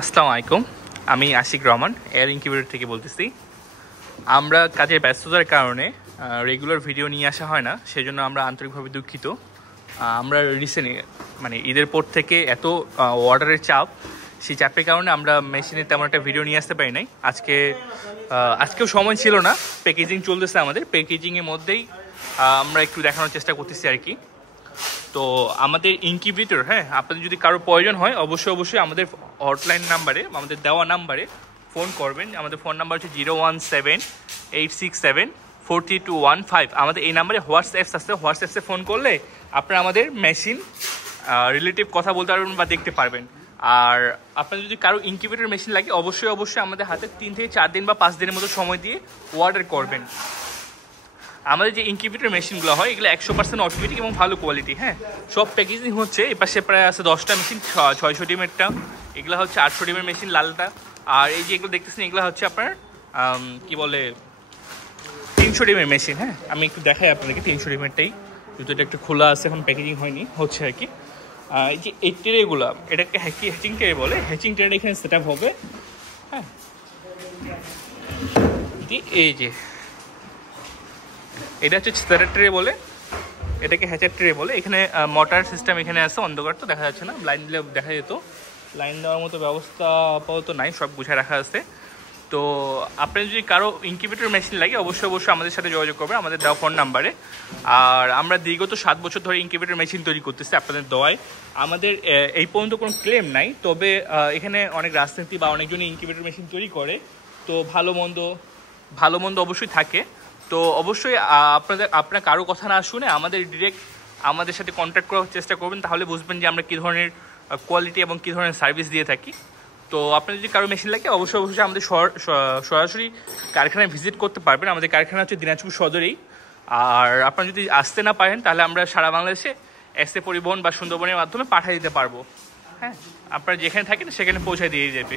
আসসালামু আলাইকুম। আমি আশিক রহমান এয়ার ইনকিউবেটর থেকে বলতেছি। আমরা কাজের ব্যস্ততার কারণে রেগুলার ভিডিও নিয়ে আসা হয় না, সেজন্য আমরা আন্তরিকভাবে দুঃখিত। আমরা রিসেন্টলি ঈদের পর থেকে এত অর্ডারের চাপ, সেই চাপের কারণে আমরা মেশিনে তেমন একটা ভিডিও নিয়ে আসতে পারি নাই। আজকেও সময় ছিল না, প্যাকেজিং চলতেছে আমাদের। প্যাকেজিংয়ের মধ্যেই আমরা একটু দেখানোর চেষ্টা করতেছি আর কি। তো আমাদের ইনকিউবেটর, আপনাদের যদি কারো প্রয়োজন হয় অবশ্যই আমাদের হটলাইন নাম্বারে, আমাদের দেওয়া নাম্বারে ফোন করবেন। আমাদের ফোন নাম্বার হচ্ছে 017-867-43215। আমাদের এই নাম্বারে হোয়াটসঅ্যাপস আছে, হোয়াটসঅ্যাপসে ফোন করলে আপনারা আমাদের মেশিন রিলেটিভ কথা বলতে পারবেন বা দেখতে পারবেন। আর আপনাদের যদি কারো ইনকিউবেটর মেশিন লাগে অবশ্যই আমাদের হাতে 3 থেকে 4 দিন বা 5 দিনের মতো সময় দিয়ে অর্ডার করবেন। আমাদের যে ইনকিউবেটর মেশিনগুলো হয় এগুলো 100% অটোমেটিক এবং ভালো কোয়ালিটি। সব প্যাকেজিং হচ্ছে, এপাশে প্রায় আছে 10টা মেশিন, 600 ডিমেরটা, এগুলো হচ্ছে 800 ডিমের মেশিন লালটা। আর এই যে এগুলো দেখতেছেন এগুলো হচ্ছে আপনার কি বলে 300 ডিমের মেশিন। আমি একটু দেখাই আপনাদেরকে 300 ডিমেরটাই, যেহেতু এটা একটু খোলা আছে, এখন প্যাকেজিং হয়নি, হচ্ছে আর কি। এই যে এই ট্রেগুলো, এটাকে হ্যাচিং ট্রে বলে। হ্যাচিং ট্রেটা এখানে সেট আপ হবে। এই যে এটা হচ্ছে স্টার্টার ট্রে বলে, এটাকে হ্যাচার ট্রে বলে। এখানে মোটর সিস্টেম এখানে আছে, অন্ধকার তো দেখা যাচ্ছে না, লাইন দিলে দেখা যেত। লাইন দেওয়ার মতো ব্যবস্থা আপাতত নাই, সব গুছায় রাখা আছে। তো আপনার যদি কারো ইনকিউবেটর মেশিন লাগে অবশ্যই আমাদের সাথে যোগাযোগ করবেন আমাদের দেওয়া ফোন নাম্বারে। আর আমরা দীর্ঘত 7 বছর ধরে ইনকিউবেটর মেশিন তৈরি করতেছি আপনাদের দোয়ায়। আমাদের এই পর্যন্ত কোনো ক্লেম নাই, তবে এখানে অনেক রাজনীতি বা অনেকজনই ইনকিউবেটর মেশিন তৈরি করে, তো ভালো মন্দ অবশ্যই থাকে। তো অবশ্যই আপনার কারো কথা না শুনে আমাদের সাথে কন্ট্যাক্ট করার চেষ্টা করবেন, তাহলে বুঝবেন যে আমরা কী ধরনের কোয়ালিটি এবং কী ধরনের সার্ভিস দিয়ে থাকি। তো আপনার যদি কারো মেশিন লাগে অবশ্যই আমাদের সরাসরি কারখানায় ভিজিট করতে পারবেন। আমাদের কারখানা হচ্ছে দিনাজপুর সদরেই। আর আপনারা যদি আসতে না পারেন তাহলে আমরা সারা বাংলাদেশে এসএ পরিবহন বা সুন্দরবনের মাধ্যমে পাঠিয়ে দিতে পারবো। আপনারা যেখানে থাকেন সেখানে পৌঁছায় দিয়ে যাবে।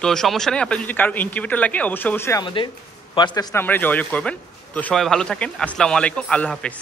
তো সমস্যা নেই, আপনার যদি কারো ইনকিউবেটর লাগে অবশ্যই আমাদের হোয়াটসঅ্যাপ নাম্বারে যোগাযোগ করবেন। তো সবাই ভালো থাকেন। আসসালামু আলাইকুম, আল্লাহ হাফেজ।